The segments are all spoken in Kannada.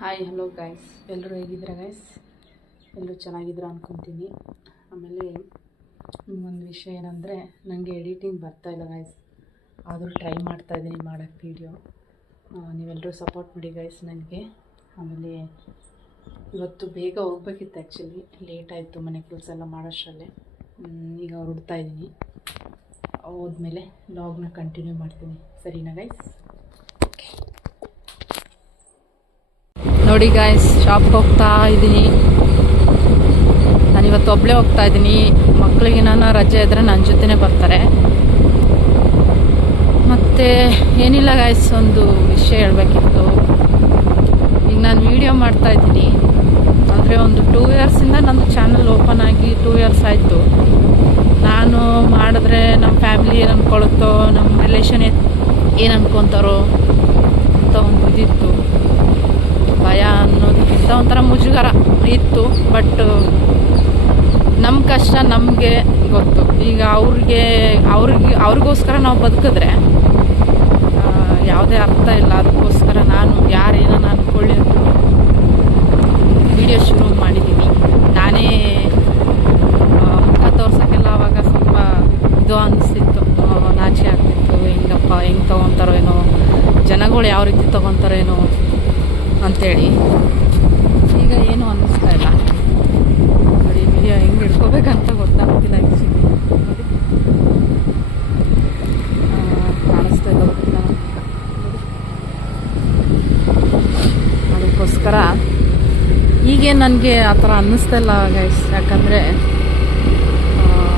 ಹಾಯ್ ಹಲೋ ಗೈಸ್, ಎಲ್ಲರೂ ಹೇಗಿದ್ದೀರಾ ಗೈಸ್? ಎಲ್ಲರೂ ಚೆನ್ನಾಗಿದ್ದೀರಾ ಅಂದ್ಕೊತೀನಿ. ಆಮೇಲೆ ಒಂದು ವಿಷಯ ಏನಂದರೆ, ನನಗೆ ಎಡಿಟಿಂಗ್ ಬರ್ತಾಯಿಲ್ಲ ಗೈಸ್. ಆದರೂ ಟ್ರೈ ಮಾಡ್ತಾಯಿದ್ದೀನಿ ಮಾಡೋಕ್ಕೆ ವೀಡಿಯೋ. ನೀವೆಲ್ಲರೂ ಸಪೋರ್ಟ್ ಮಾಡಿ ಗೈಸ್ ನನಗೆ. ಆಮೇಲೆ ಇವತ್ತು ಬೇಗ ಹೋಗ್ಬೇಕಿತ್ತು, ಆ್ಯಕ್ಚುಲಿ ಲೇಟ್ ಆಯಿತು ಮನೆ ಕೆಲಸ ಎಲ್ಲ ಮಾಡೋಷ್ಟರಲ್ಲೇ. ಈಗ ಹೊರಡ್ತಾಯಿದ್ದೀನಿ. ಹೋದ್ಮೇಲೆ ವ್ಲಾಗ್ನ ಕಂಟಿನ್ಯೂ ಮಾಡ್ತೀನಿ, ಸರಿನಾ ಗೈಸ್? ನೋಡಿ ಗಾಯ್ಸ್, ಶಾಪ್ಗೆ ಹೋಗ್ತಾ ಇದ್ದೀನಿ. ನಾನಿವತ್ತು ಒಬ್ಬಳೇ ಹೋಗ್ತಾ ಇದ್ದೀನಿ. ಮಕ್ಕಳಿಗೆ ನಾನು ರಜೆ ಇದ್ದರೆ ನನ್ನ ಜೊತೆನೇ ಬರ್ತಾರೆ. ಮತ್ತು ಏನಿಲ್ಲ ಗಾಯ್ಸ್, ಒಂದು ವಿಷಯ ಹೇಳಬೇಕಿತ್ತು. ಈಗ ನಾನು ವೀಡಿಯೋ ಮಾಡ್ತಾ ಇದ್ದೀನಿ ಅಂದರೆ ಒಂದು 2 ಇಯರ್ಸಿಂದ ನಂದು ಚಾನಲ್ ಓಪನ್ ಆಗಿ 2 ಇಯರ್ಸ್ ಆಯಿತು. ನಾನು ಮಾಡಿದ್ರೆ ನಮ್ಮ ಫ್ಯಾಮಿಲಿ ಏನು ಅಂದ್ಕೊಳ್ಳುತ್ತೋ, ನಮ್ಮ ರಿಲೇಷನ್ ಏನು ಅಂದ್ಕೊತಾರೋ ಅಂತ ಒಂದು ಇದಿತ್ತು. ಭಯ ಅನ್ನೋದಕ್ಕಿಂತ ಒಂಥರ ಮುಜುಗರ ಇತ್ತು. ಬಟ್ ನಮ್ಮ ಕಷ್ಟ ನಮಗೆ ಗೊತ್ತು. ಈಗ ಅವ್ರಿಗೋಸ್ಕರ ನಾವು ಬದುಕಿದ್ರೆ ಯಾವುದೇ ಅರ್ಥ ಇಲ್ಲ. ಅದಕ್ಕೋಸ್ಕರ ನಾನು ಯಾರೇನೋ ಅಂದ್ಕೊಳ್ಳಿ ಅಂತ ವಿಡಿಯೋ ಶುರು ಮಾಡಿದ್ದೀನಿ. ನಾನೇ ಮುಖ ತೋರ್ಸೋಕ್ಕೆಲ್ಲ ಆವಾಗ ಸ್ವಲ್ಪ ಇದು ಅನಿಸ್ತಿತ್ತು, ನಾಚಿಕೆ ಆಗ್ತಿತ್ತು. ಹೆಂಗೆ ತೊಗೊತಾರೋ ಏನೋ, ಜನಗಳು ಯಾವ ರೀತಿ ತೊಗೊತಾರೋ ಏನೋ ಅಂಥೇಳಿ. ಈಗ ಏನು ಅನ್ನಿಸ್ತಾ ಇಲ್ಲ. ನೋಡಿ, ವಿಡಿಯೋ ಹೆಂಗೆ ಹಿಡ್ಕೋಬೇಕಂತ ಗೊತ್ತಾಗ್ತಿಲ್ಲ ಆ್ಯಕ್ಚುಲಿ. ನೋಡಿ, ಕಾಣಿಸ್ತಾ ಇಲ್ಲ ಗೊತ್ತಿಲ್ಲ. ಅದಕ್ಕೋಸ್ಕರ ಈಗೇನು ನನಗೆ ಆ ಥರ ಅನ್ನಿಸ್ತಾ ಇಲ್ಲ ಗೈಸ್. ಯಾಕಂದರೆ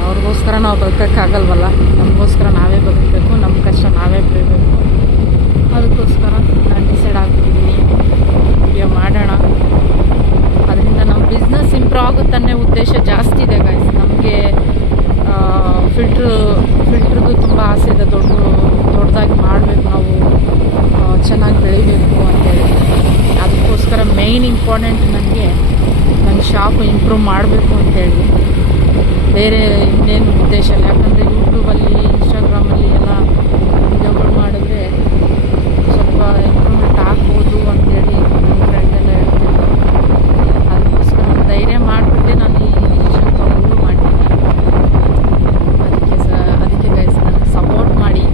ಅವ್ರಿಗೋಸ್ಕರ ನಾವು ಬದುಕೋಕ್ಕಾಗಲ್ವಲ್ಲ. ನಮಗೋಸ್ಕರ ನಾವೇ ಬದುಕಬೇಕು, ನಮ್ಮ ಕಷ್ಟ ನಾವೇ ಬೆಳಿಬೇಕು. ಅದಕ್ಕೋಸ್ಕರ ನಾನು ಡಿಸೈಡ್ ಆಗ್ಬಿಟ್ಟಿದ್ದೀನಿ, ವಿಡಿಯೋ ಮಾಡೋಣ. ಅದರಿಂದ ನಮ್ಮ ಬಿಸ್ನೆಸ್ ಇಂಪ್ರೂವ್ ಆಗುತ್ತನ್ನೇ ಉದ್ದೇಶ ಜಾಸ್ತಿ ಇದೆ ಗೈಸ್. ನಮಗೆ ಫಿಲ್ಟ್ರದ್ದು ತುಂಬ ಆಸೆ ಇದೆ. ದೊಡ್ಡದಾಗಿ ಮಾಡಬೇಕು, ನಾವು ಚೆನ್ನಾಗಿ ಬೆಳಿಬೇಕು ಅಂತೇಳಿ. ಅದಕ್ಕೋಸ್ಕರ ಮೇಯ್ನ್ ಇಂಪಾರ್ಟೆಂಟ್ ನನಗೆ ನನ್ನ ಶಾಪ್ ಇಂಪ್ರೂವ್ ಮಾಡಬೇಕು ಅಂತೇಳಿ. ಬೇರೆ ಇನ್ನೇನು ಉದ್ದೇಶ ಇಲ್ಲ. ಯಾಕಂದರೆ ಯೂಟ್ಯೂಬಲ್ಲಿ, ಇನ್ಸ್ಟಾಗ್ರಾಮಲ್ಲಿ ಎಲ್ಲ ವಿಡಿಯೋಗಳು ಮಾಡಿದ್ರೆ ಸ್ವಲ್ಪ ಇಂಪ್ರೂವ್ಮೆಂಟ್ ಆಗ್ಬೋದು ಅಂತೇಳಿ ನನ್ನ ಫ್ರೆಂಡ್ ಎಲ್ಲ ಹೇಳ್ತಿದ್ರು. ಅದಕ್ಕೋಸ್ಕರ ಧೈರ್ಯ ಮಾಡಿಬಿಟ್ಟೆ ನಾನು ಈ ಡಿಸಿಷನ್ ತೊಗೊಂಡು ಮಾಡ್ತೀನಿ. ಅದಕ್ಕೆ ಗೈಸ್ ನನಗೆ ಸಪೋರ್ಟ್ ಮಾಡಿ.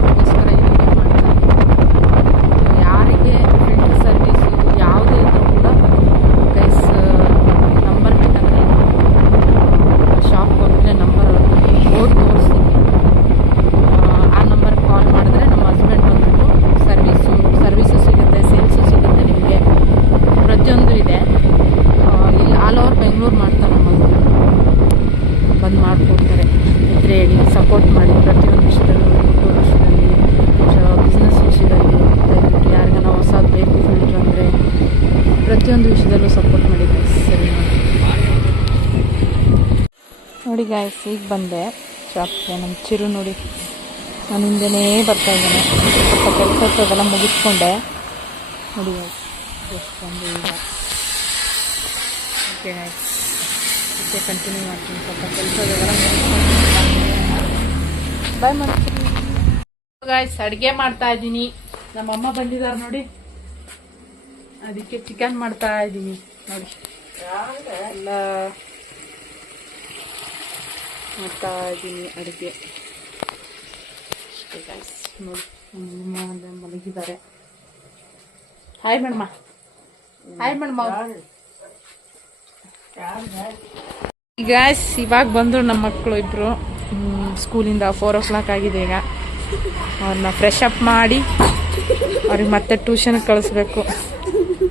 ಅದಕ್ಕೋಸ್ಕರ ಈ ವಿಡಿಯೋ ಮಾಡ್ತಾರೆ. ಯಾರಿಗೆ ಫಿಲ್ಟರ್ ಸರ್ವಿಸು ಯಾವುದೇ ಇದ್ರೂ ಕೂಡ ಗೈಸ್ ನಂಬರ್ ಬೇಕಂದರೆ ಶಾಪ್ ಹೋದ್ಮೇಲೆ ನಂಬರ್ ಬೋರ್ಡ್ ತೋರಿಸ್ತೀನಿ. ಆ ನಂಬರ್ಗೆ ಕಾಲ್ ಮಾಡಿದ್ರೆ ನಮ್ಮ ಹಸ್ಬೆಂಡ್ ಬಂದ್ಬಿಟ್ಟು ಸರ್ವಿಸು ಸಿಗುತ್ತೆ, ಸೇಲ್ಸು ಸಿಗುತ್ತೆ. ನಿಮಗೆ ಪ್ರತಿಯೊಂದು ಇದೆ. ಇಲ್ಲಿ ಆಲ್ ಓವರ್ ಬೆಂಗಳೂರು ಮಾಡ್ತಾರೆ. ನಮ್ಮ ಹಸ್ಬೆಂಡ್ ಬಂದು ಮಾಡಿಕೊಡ್ತಾರೆ. ಇದ್ರೆ ಹೇಳಿ, ಸಪೋರ್ಟ್ ಮಾಡಿ ಪ್ರತಿಯೊಂದು ವಿಷಯದಲ್ಲೂ, ಯೂಟ್ಯೂಬ್ ವಿಷಯದಲ್ಲಿ, ಬಿಸ್ನೆಸ್ ವಿಷಯದಲ್ಲಿ. ದಯವಿಟ್ಟು ಯಾರಿಗಾನ ಹೊಸದು ಬೇಕು ಫಿಲ್ಟ್ರ್ ಅಂದರೆ ಪ್ರತಿಯೊಂದು ವಿಷಯದಲ್ಲೂ ಸಪೋರ್ಟ್ ಮಾಡಿ ಗೈಸ್, ಸರಿ? ನೋಡಿ ಗಾಯ್ಸ್, ಈಗ ಬಂದೆ ಶಾಪ್ಗೆ. ನಮ್ಮ ಚಿರು ನೋಡಿ ನಾನು ಹಿಂದೆನೇ ಬರ್ತಾಯಿದ್ದೇನೆ. ಸ್ವಲ್ಪ ಕೆಲಸ ಇರ್ತದೆಲ್ಲ ಮುಗಿಸ್ಕೊಂಡೆ. ನೋಡಿ ಗಾಯ್ಸ್, ಎಷ್ಟು ಬಂದು ಈಗ. ಓಕೆ ಗಾಯ್ಸ್, ಮತ್ತೆ ಕಂಟಿನ್ಯೂ ಮಾಡ್ತೀನಿ. ಸ್ವಲ್ಪ ಕೆಲಸ ಇದೆಲ್ಲ ಮುಗಿಸ್ಕೊಂಡು ಬಾಯ್ ಮಾಡ್ತೀನಿ ಗಾಯ್ಸ್. ಅಡುಗೆ ಮಾಡ್ತಾ ಇದ್ದೀನಿ. ನಮ್ಮಮ್ಮ ಬಂದಿದ್ದಾರೆ ನೋಡಿ, ಅದಕ್ಕೆ ಚಿಕನ್ ಮಾಡ್ತಾ ಇದ್ದೀನಿ. ನೋಡಿ ಎಲ್ಲ ಮಾಡ್ತಾ ಇದ್ದೀನಿ ಅಡುಗೆ. ನೋಡಿ ಮಲಗಿದ್ದಾರೆ. ಹಾಯ್ ಮೇಡಮ್ಮ, ಹಾಯ್ ಮೇಡಮ್ಮ. ಗಾಯ್ಸ್, ಇವಾಗ ಬಂದರು ನಮ್ಮ ಮಕ್ಕಳು ಇಬ್ಬರು ಸ್ಕೂಲಿಂದ. 4 o'clock ಆಗಿದೆ ಈಗ. ಅವ್ರನ್ನ ಫ್ರೆಶ್ ಅಪ್ ಮಾಡಿ ಅವ್ರಿಗೆ ಮತ್ತೆ ಟ್ಯೂಷನ್ಗೆ ಕಳಿಸ್ಬೇಕು.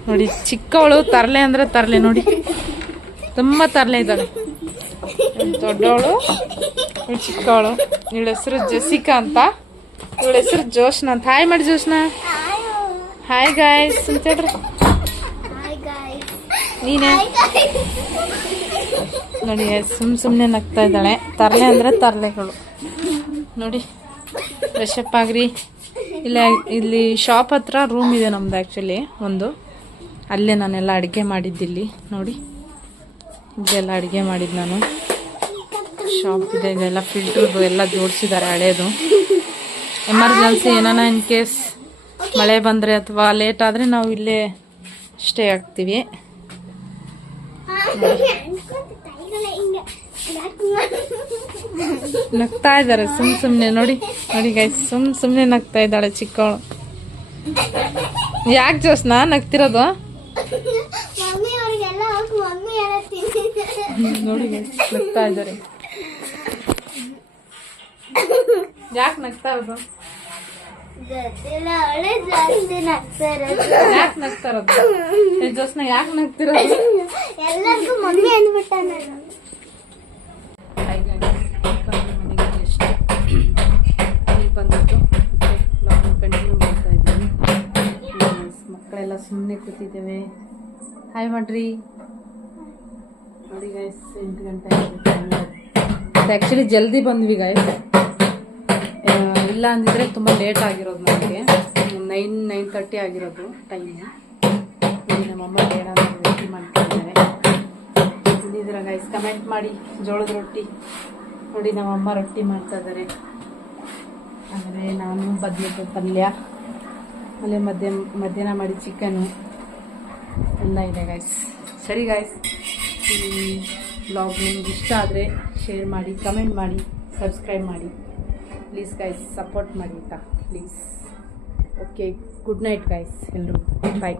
ನೋಡಿ, ಚಿಕ್ಕವಳು ತರಲೆ ಅಂದರೆ ತರಲೆ. ನೋಡಿ, ತುಂಬ ತರಲೆ ಇದ್ದಾಳೆ. ದೊಡ್ಡವಳು, ಚಿಕ್ಕವಳು. ಇವಳ ಹೆಸರು ಜೆಸಿಕಾ ಅಂತ, ಇವಳ ಹೆಸರು ಜೋಶ್ನಾ ಅಂತ. ಹಾಯ್ ಮಾಡಿ ಜೋಶ್ನಾ. ಹಾಯ್ ಗಾಯ್ಸ್ ಅಂತ ಹೇಳ್ರಿ. ನೀನೇ ನೋಡಿ, ಸುಮ್ಮನೆ ನಗ್ತಾ ಇದ್ದಾಳೆ. ತರಲೆ ಅಂದರೆ ತರಲೆಗಳು. ನೋಡಿ, ಫ್ರೆಶ್ ಅಪ್ ಆಗ್ರಿ. ಇಲ್ಲಿ ಶಾಪ್ ಹತ್ರ ರೂಮ್ ಇದೆ ನಮ್ದು ಆ್ಯಕ್ಚುಲಿ ಒಂದು. ಅಲ್ಲೇ ನಾನೆಲ್ಲ ಅಡುಗೆ ಮಾಡಿದ್ದಿಲ್ಲಿ. ನೋಡಿ, ಇದೆಲ್ಲ ಅಡುಗೆ ಮಾಡಿದ್ದು ನಾನು. ಶಾಪ್ ಇದೆ, ಇದೆಲ್ಲ ಫಿಲ್ಟ್ರದು ಎಲ್ಲ ಜೋಡಿಸಿದ್ದಾರೆ ಹಳೇದು. ಎಮರ್ಜೆನ್ಸಿ ಏನಾನ ಇನ್ ಕೇಸ್ ಮಳೆ ಬಂದರೆ ಅಥವಾ ಲೇಟ್ ಆದರೆ ನಾವು ಇಲ್ಲೇ ಸ್ಟೇ ಆಗ್ತೀವಿ. ನಗ್ತಾ ಇದ್ದಾರೆ ಸುಮ್ಮನೆ ನೋಡಿ ಗೈಸ್, ಸುಮ್ಮನೆ ನಗ್ತಾ ಇದ್ದಾಳೆ ಚಿಕ್ಕವಳು. ಯಾಕೆ ಜೋಸ್ನಾ ನಗ್ತಿರೋದು? ನೋಡಿ ಗೈಸ್ ನಗ್ತಾ ಇದ್ದಾರೆ. ಯಾಕೆ ನಗ್ತಾ ಇರೋದು? ಯಾಕೆ ನಗ್ತಾ ಇರೋದು ಜೋಸ್ನಾ? ಯಾಕೆ ನಗ್ತಿರೋದು? ಎಲ್ಲರಿಗೂ ಮಮ್ಮಿ ಅಂದ್ಬಿಟ್ಟ. ಈಗ ಬಂದ್ಬಿಟ್ಟು ಬ್ಲಾಗ್ನ ಕಂಟಿನ್ಯೂ ಮಾಡ್ತಾ ಇದ್ದೀವಿ. ಮಕ್ಕಳೆಲ್ಲ ಸುಮ್ಮನೆ ಕೂತಿದ್ದೇವೆ. ಹಾಯ್ ಮಾಡ್ರಿ. ನೋಡಿ ಗೈಸ್ 8 ಗಂಟೆ ಆ್ಯಕ್ಚುಲಿ ಜಲ್ದಿ ಬಂದ್ವಿ ಗೈಸ್. ಇಲ್ಲ ಅಂದಿದ್ರೆ ತುಂಬ ಲೇಟ್ ಆಗಿರೋದು ನಮಗೆ. 9:30 ಆಗಿರೋದು ಟೈಮು. ಇಲ್ಲಿ ನಮ್ಮಮ್ಮ ಬೇಡ ರೊಟ್ಟಿ ಮಾಡ್ತಿದ್ದಾರೆ. ತಿಂದಿದ್ದೀರ ಗೈಸ್? ಕಮೆಂಟ್ ಮಾಡಿ. ಜೋಳದ ರೊಟ್ಟಿ ನೋಡಿ, ನಮ್ಮಮ್ಮ ರೊಟ್ಟಿ ಮಾಡ್ತಾ ಇದ್ದಾರೆ. ಆಮೇಲೆ ನಾನು ಬದನೆಕಾಯಿ ಪಲ್ಯ, ಆಮೇಲೆ ಮಧ್ಯಾಹ್ನ ಮಾಡಿ ಚಿಕನು ಎಲ್ಲ ಇದೆ ಗೈಸ್. ಸರಿ ಗೈಸ್, ಈ ಬ್ಲಾಗ್ ನಿಮ್ಗೆ ಇಷ್ಟ ಆದರೆ ಶೇರ್ ಮಾಡಿ, ಕಮೆಂಟ್ ಮಾಡಿ, ಸಬ್ಸ್ಕ್ರೈಬ್ ಮಾಡಿ ಪ್ಲೀಸ್ ಗೈಸ್. ಸಪೋರ್ಟ್ ಮಾಡಿ please. Okay, good night guys ಎಲ್ರಿಗೂ. ಬಾಯ್.